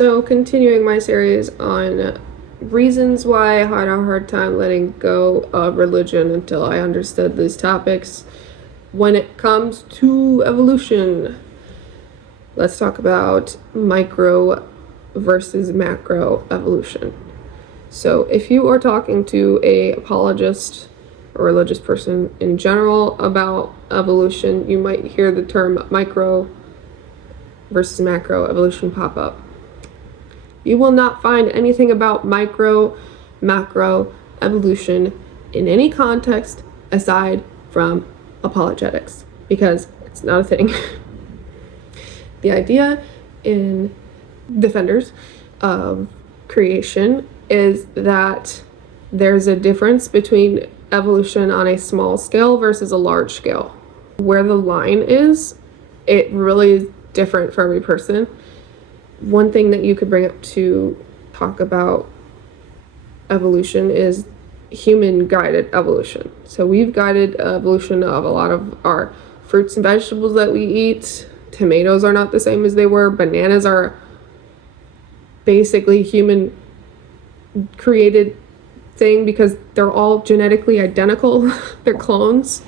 So continuing my series on reasons why I had a hard time letting go of religion until I understood these topics. When it comes to evolution, let's talk about micro versus macro evolution. So if you are talking to a apologist or religious person in general about evolution, you might hear the term micro versus macro evolution pop up. You will not find anything about micro, macro evolution in any context aside from apologetics, because it's not a thing. The idea in defenders of creation is that there's a difference between evolution on a small scale versus a large scale. Where the line is, it really is different for every person. One thing that you could bring up to talk about evolution is human guided evolution. So we've guided evolution of a lot of our fruits and vegetables that we eat. Tomatoes are not the same as they were. Bananas are basically human created thing because they're all genetically identical. They're clones.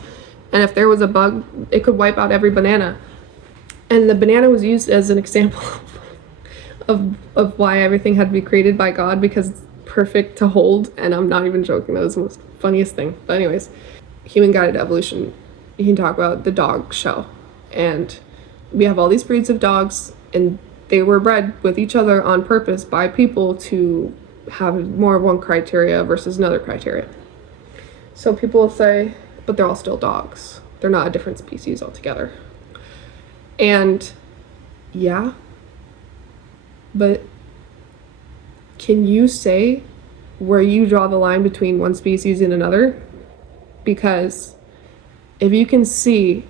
And if there was a bug, it could wipe out every banana. And the banana was used as an example of why everything had to be created by God, because it's perfect to hold. And I'm not even joking. That was the most funniest thing. But anyways, human guided evolution, you can talk about the dog show. And we have all these breeds of dogs, and they were bred with each other on purpose by people to have more of one criteria versus another criteria. So people will say, but they're all still dogs. They're not a different species altogether. And yeah, but can you say where you draw the line between one species and another? Because if you can see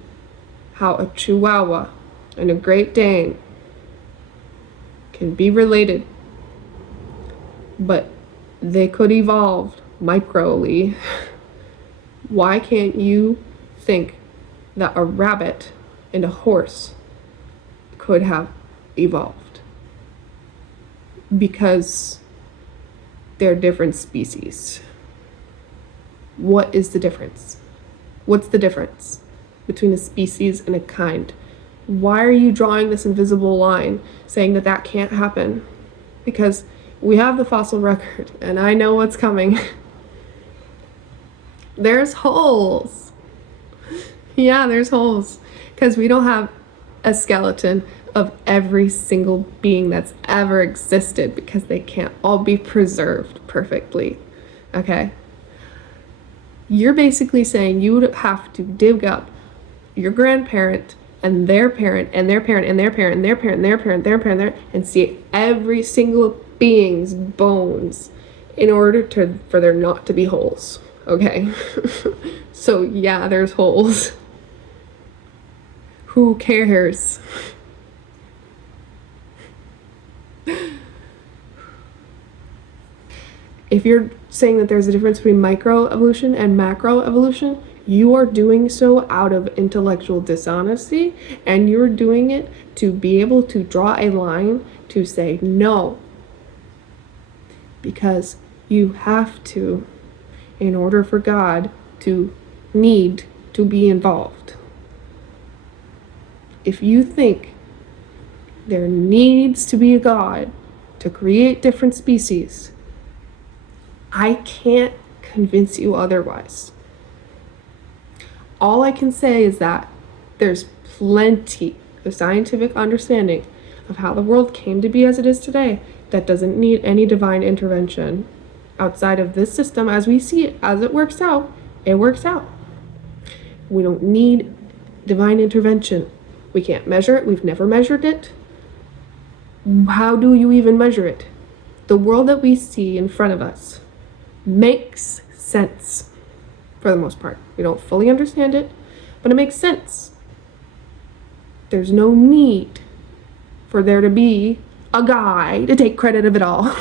how a Chihuahua and a Great Dane can be related, but they could evolve microly, why can't you think that a rabbit and a horse could have evolved? Because they're different species. What is the difference? What's the difference between a species and a kind? Why are you drawing this invisible line saying that that can't happen? Because we have the fossil record, and I know what's coming. There's holes. Yeah, there's holes. Because we don't have a skeleton of every single being that's ever existed, because they can't all be preserved perfectly. Okay? You're basically saying you would have to dig up your grandparent and their parent and their parent and their parent and their parent and their parent, their parent, and see every single being's bones in order for there not to be holes. Okay? So yeah, there's holes. Who cares? If you're saying that there's a difference between microevolution and macroevolution, you are doing so out of intellectual dishonesty, and you're doing it to be able to draw a line to say no. Because you have to, in order for God to need to be involved. If you think there needs to be a God to create different species, I can't convince you otherwise. All I can say is that there's plenty of scientific understanding of how the world came to be as it is today that doesn't need any divine intervention outside of this system as we see it. As it works out, it works out. We don't need divine intervention. We can't measure it. We've never measured it. How do you even measure it? The world that we see in front of us makes sense for the most part. We don't fully understand it, but it makes sense. There's no need for there to be a guy to take credit of it all.